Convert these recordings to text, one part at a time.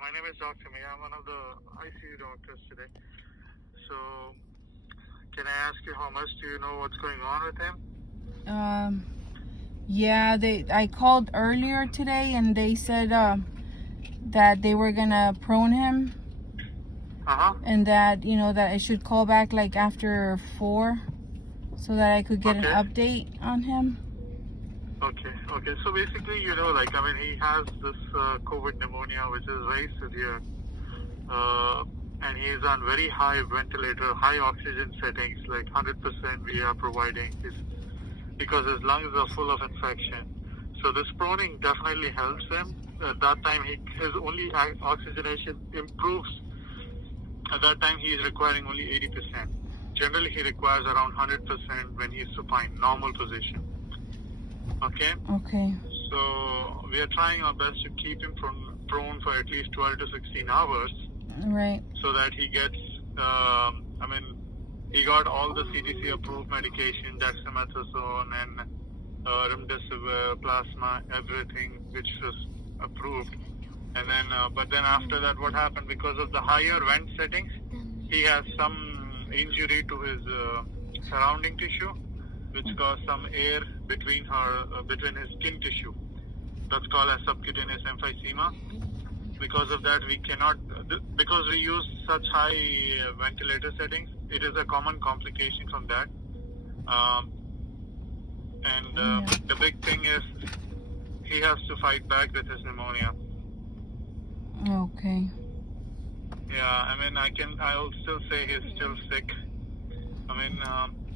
My name is Dr. May. I'm one of the ICU doctors today. So, can I ask you how much do you know what's going on with him? Yeah, I called earlier today and they said that they were gonna prone him and that that I should call back like after 4 so that I could get an update on him. Okay. So basically, he has this COVID pneumonia, which is very severe, and he's on very high ventilator, high oxygen settings, like 100% we are providing, because his lungs are full of infection. So this proning definitely helps him. At that time, his only oxygenation improves. At that time, he is requiring only 80%. Generally, he requires around 100% when he's supine, normal position. Okay? Okay. So we are trying our best to keep him prone for at least 12 to 16 hours. Right. So that he gets, he got all the CDC approved medication, dexamethasone and remdesivir, plasma, everything which was approved. And then, but then after that, what happened? Because of the higher vent settings, he has some injury to his surrounding tissue, which caused some air between his skin tissue. That's called as subcutaneous emphysema. Because of that, we cannot, because we use such high ventilator settings, it is a common complication from that. The big thing is he has to fight back with his pneumonia. Okay. Yeah, I'll still say he's still sick.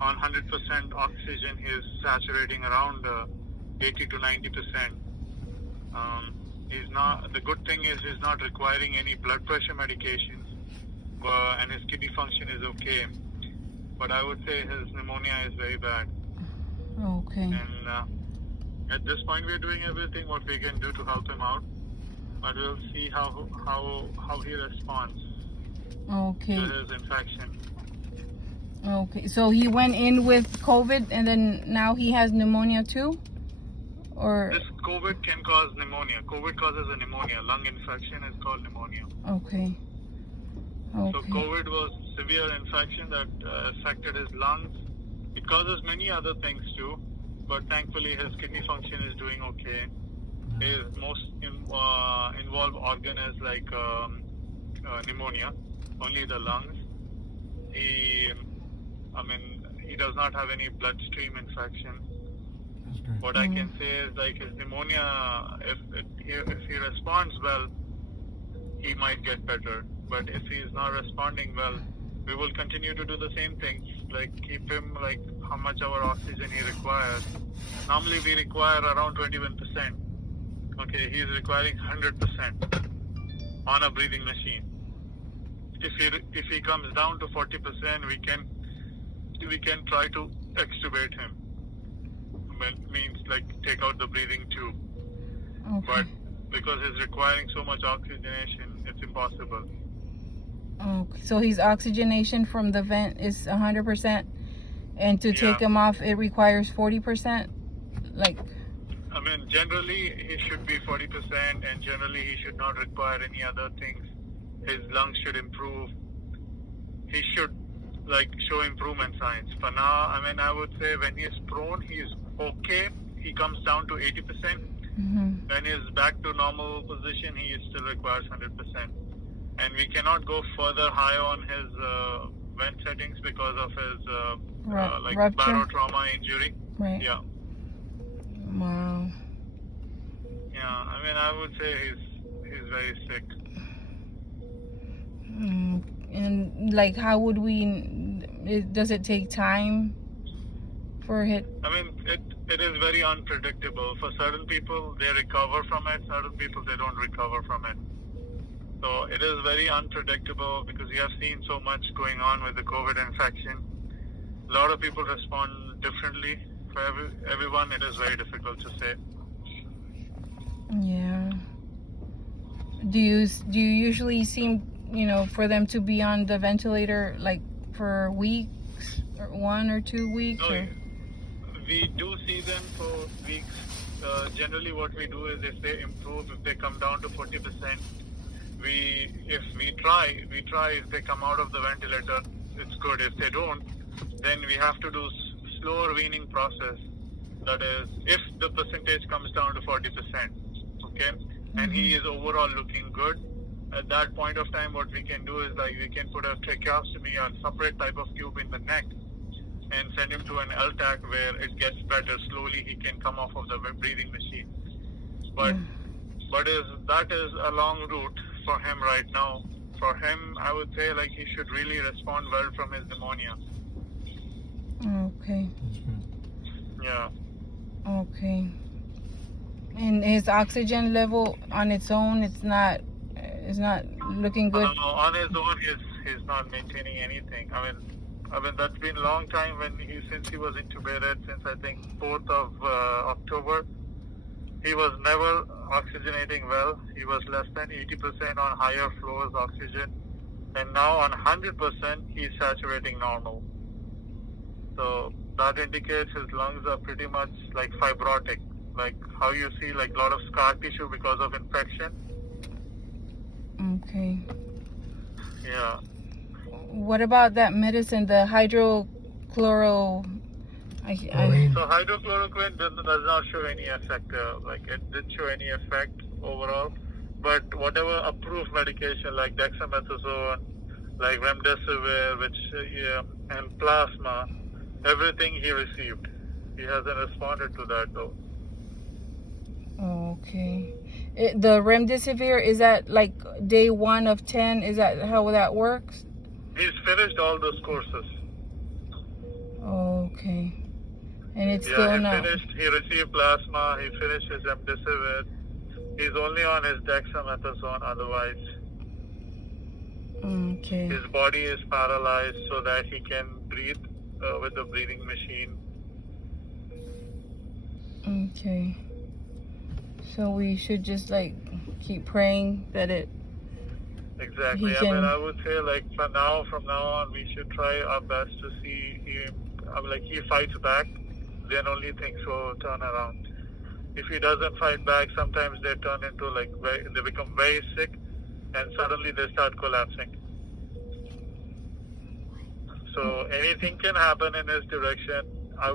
On 100% oxygen, he's saturating around 80 to 90%. The good thing is he's not requiring any blood pressure medications, and his kidney function is okay. But I would say his pneumonia is very bad. Okay. And at this point, we're doing everything what we can do to help him out. But we'll see how he responds to his infection. Okay, so he went in with COVID and then now he has pneumonia too? Or this COVID can cause pneumonia. COVID causes a pneumonia. Lung infection is called pneumonia. Okay. So COVID was severe infection that affected his lungs. It causes many other things too, but thankfully his kidney function is doing okay. His most involved organ is like pneumonia, only the lungs. He does not have any bloodstream infection. What I can say is like his pneumonia, if he responds well, he might get better. But if he is not responding well, we will continue to do the same things, like keep him like how much our oxygen he requires. Normally we require around 21%. Okay, he is requiring 100% on a breathing machine. If he comes down to 40%, we can try to extubate him. Means like take out the breathing tube. Okay. But because he's requiring so much oxygenation, it's impossible. Okay, so his oxygenation from the vent is 100%, and to take him off, it requires 40%. Generally he should be 40%, and generally he should not require any other things. His lungs should improve. He should show improvement signs. For now, I would say when he is prone, he is okay. He comes down to 80%. When he is back to normal position, he still requires 100%. And we cannot go further high on his vent settings because of his barotrauma injury. Right. Yeah. Wow. Yeah, I would say he's very sick. And how would we? Does it take time for it? It is very unpredictable. For certain people, they recover from it. Certain people, they don't recover from it. So it is very unpredictable because we have seen so much going on with the COVID infection. A lot of people respond differently. For everyone, it is very difficult to say. Yeah. Do you usually seem, for them to be on the ventilator for weeks or 1 or 2 weeks? We do see them for weeks. Generally what we do is if they improve, if they come down to 40%, if we try, if they come out of the ventilator, it's good. If they don't, then we have to do slower weaning process. That is, if the percentage comes down to 40%, okay, and he is overall looking good, at that point of time, what we can do is like we can put a tracheostomy or separate type of tube in the neck and send him to an LTAC where it gets better. Slowly he can come off of the breathing machine. But that is a long route for him right now. For him, I would say like he should really respond well from his pneumonia. Okay. Yeah. Okay. And his oxygen level on its own, it's not looking good. No, on his own, he's not maintaining anything. I mean that's been a long time since he was intubated since I think 4th of October. He was never oxygenating well. He was less than 80% on higher flows oxygen, and now on 100% he's saturating normal. So that indicates his lungs are pretty much like fibrotic, like how you see like a lot of scar tissue because of infection. Okay. Yeah. What about that medicine, the hydrochloro? So hydrochloroquine does not show any effect. It didn't show any effect overall. But whatever approved medication like dexamethasone, like remdesivir, and plasma, everything he received. He hasn't responded to that though. Okay. The remdesivir, is that like day 1 of 10? Is that how that works? He's finished all those courses. Okay. And it's still not. He received plasma. He finished his remdesivir. He's only on his dexamethasone otherwise. Okay. His body is paralyzed so that he can breathe with the breathing machine. Okay. So we should just like keep praying that it. Exactly. I would say like from now on, we should try our best to see him. He fights back, then only things will turn around. If he doesn't fight back, sometimes they turn into they become very sick, and suddenly they start collapsing. So anything can happen in his direction. I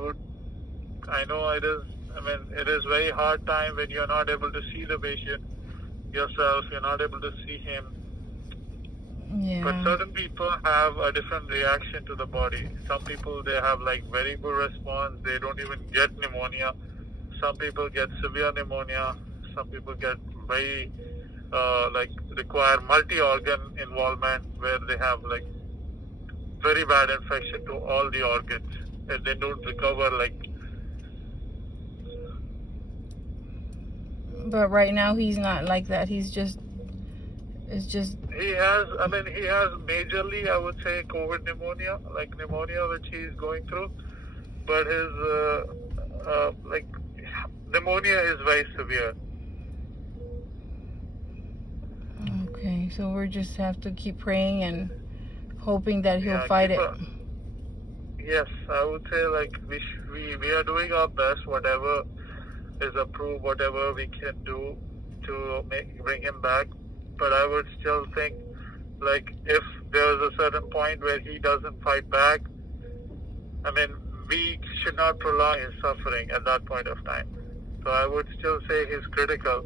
know it is. It is very hard time when you're not able to see the patient yourself. You're not able to see him. Yeah. But certain people have a different reaction to the body. Some people, they have very good response. They don't even get pneumonia. Some people get severe pneumonia. Some people get very require multi-organ involvement where they have very bad infection to all the organs and they don't recover But right now he's not like that. He has majorly, I would say, COVID pneumonia, pneumonia which he is going through. But his pneumonia is very severe. Okay, so we just have to keep praying and hoping that he'll fight it. Yes, I would say we are doing our best, whatever is approved, whatever we can do to bring him back. But I would still think if there is a certain point where he doesn't fight back, we should not prolong his suffering at that point of time. So I would still say he's critical.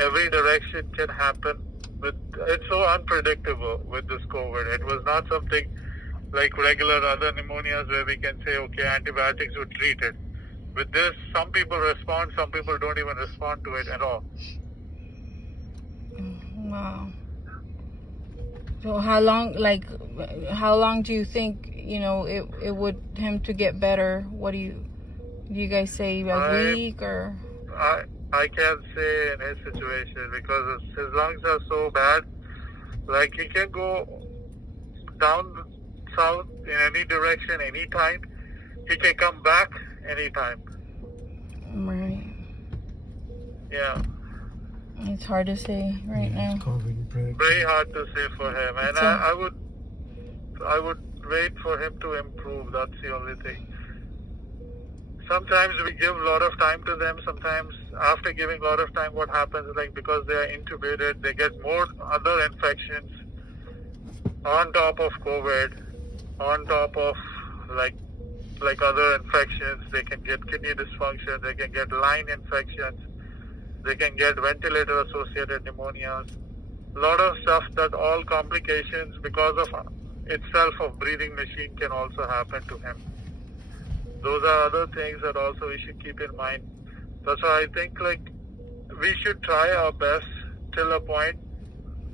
Every direction can happen. It's so unpredictable with this COVID. It was not something like regular other pneumonias where we can say, okay, antibiotics would treat it. With this, some people respond, some people don't even respond to it at all. Wow. So how long do you think, it would him to get better? What do you guys say, a week or? I can't say in his situation because his lungs are so bad. He can go down south in any direction, anytime. He can come back anytime. Right. Yeah. It's hard to say right now. Very hard to say for him, and I would wait for him to improve. That's the only thing. sometimes we give a lot of time to them. Sometimes after giving a lot of time, what happens is like because they are intubated, they get more other infections on top of COVID, on top of like other infections. They can get kidney dysfunction, they can get line infections, they can get ventilator associated pneumonias. A lot of stuff, that all complications because of itself of breathing machine can also happen to him. Those are other things that also we should keep in mind. That's why I think like we should try our best till a point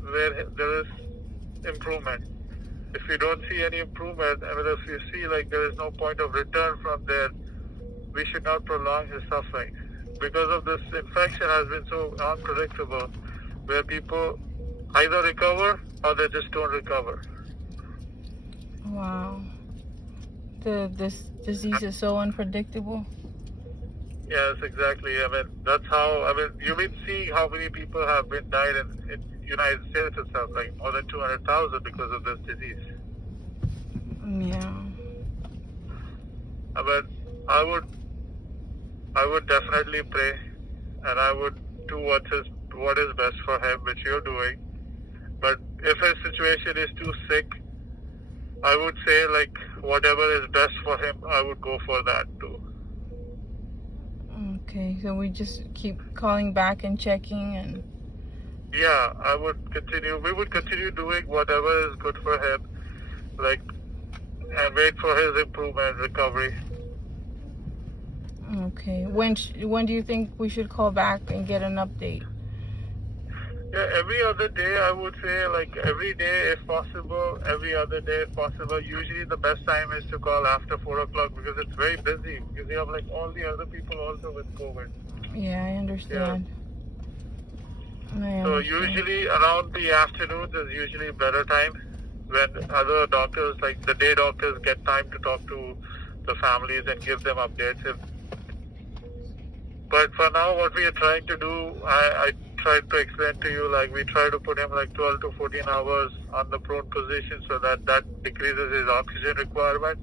where there is improvement. If we don't see any improvement, I mean, if you see like there is no point of return from there, we should not prolong his suffering. Because of this infection has been so unpredictable, where people either recover or they just don't recover. Wow. This disease is so unpredictable. Yes, exactly. I mean, that's how, you've been seeing how many people have been died in United States itself, like more than 200,000 because of this disease. Yeah. I mean, I would definitely pray, and I would do what is best for him, which you're doing. But if his situation is too sick, I would say like whatever is best for him, I would go for that too. Okay, so we just keep calling back and checking and... Yeah, I would continue. We would continue doing whatever is good for him, like, and wait for his improvement, recovery. Okay. When do you think we should call back and get an update? Yeah, every other day, I would say, like, every day if possible, every other day if possible. Usually the best time is to call after 4 o'clock because it's very busy, because you have, like, all the other people also with COVID. Yeah, I understand. So usually around the afternoon is usually a better time when other doctors, like the day doctors, get time to talk to the families and give them updates. But for now, what we are trying to do, I tried to explain to you, like we try to put him like 12 to 14 hours on the prone position so that decreases his oxygen requirement.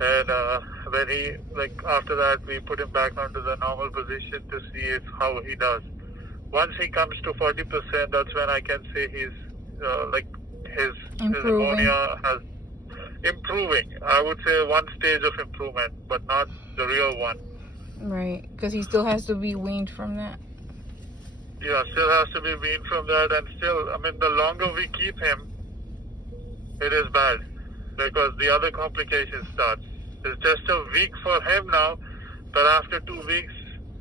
And when he, like after that, we put him back onto the normal position to see how he does. Once he comes to 40%, that's when I can say he's his pneumonia has improving. I would say one stage of improvement, but not the real one. Right, because he still has to be weaned from that. Yeah, still has to be weaned from that, and still, I mean, the longer we keep him, it is bad because the other complications start. It's just a week for him now, but after 2 weeks,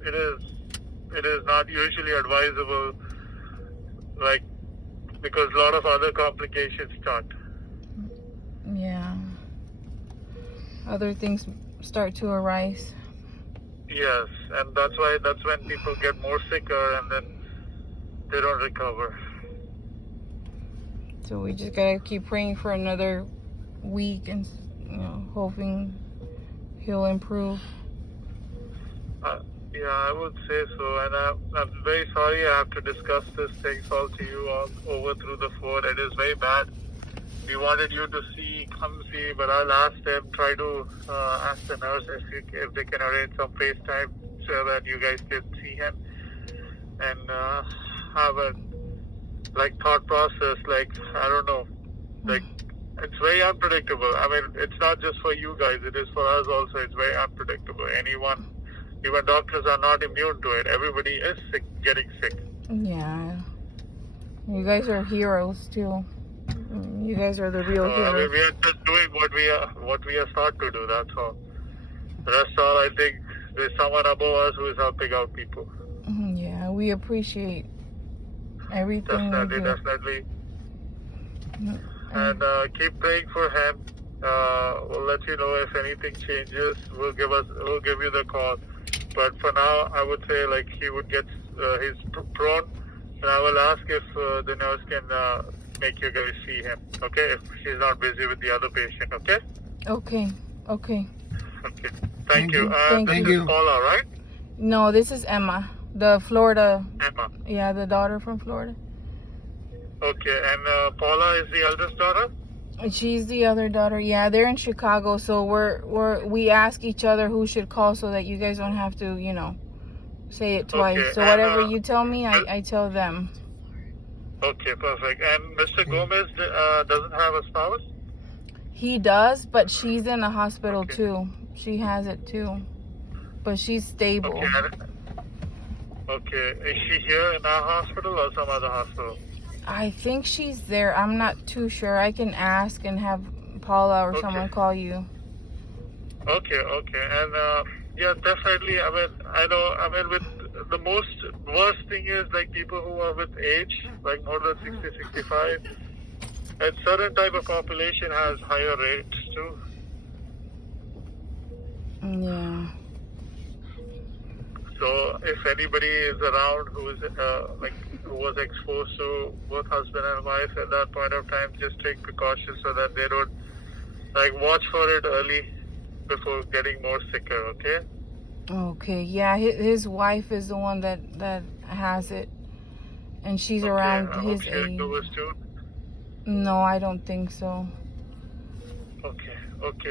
it is not usually advisable, like, because a lot of other complications start. Yeah. Other things start to arise. Yes, and that's when people get more sicker and then they don't recover. So we just gotta keep praying for another week and, hoping he'll improve. Yeah, I would say so, and I'm very sorry I have to discuss these things all to you all over through the phone. It is very bad. We wanted you to come see, but I'll ask them, try to ask the nurse if they can arrange some FaceTime so that you guys can see him and have a thought process. Like, I don't know, like it's very unpredictable. I mean, it's not just for you guys; it is for us also. It's very unpredictable. Even doctors are not immune to it. Everybody is sick, getting sick. Yeah. You guys are heroes too. You guys are the real heroes. I mean, we are just doing what we are taught to do. That's all. That's all. I think there's someone above us who is helping out people. Yeah, we appreciate everything. Definitely. And keep praying for him. We'll let you know if anything changes. We'll give you the call. But for now, I would say like he would get he's prone, and I will ask if the nurse can make you guys see him. Okay, if she's not busy with the other patient. Okay. Okay. Okay. Thank you. Thank you. Is Paula, right? No, this is Emma, the Florida. Emma. Yeah, the daughter from Florida. Okay, and Paula is the eldest daughter? She's the other daughter. Yeah, they're in Chicago, so we ask each other who should call so that you guys don't have to, say it twice. Okay, So and, whatever you tell me, I tell them. Okay, perfect. And Mr. Gomez doesn't have a spouse? He does, but she's in the hospital Okay. too. She has it too, but she's stable. Okay. Is she here in our hospital or some other hospital? I think she's there. I'm not too sure. I can ask and have Paula or someone call you. Okay. And yeah, definitely. With the worst thing is like people who are with age, like more than 60, 65. And certain type of population has higher rates too. Yeah. So if anybody is around who was exposed to both husband and wife at that point of time, just take precautions so that they don't watch for it early before getting more sicker. Okay. Okay. Yeah. His wife is the one that has it, and she's around his age. Too? No, I don't think so. Okay.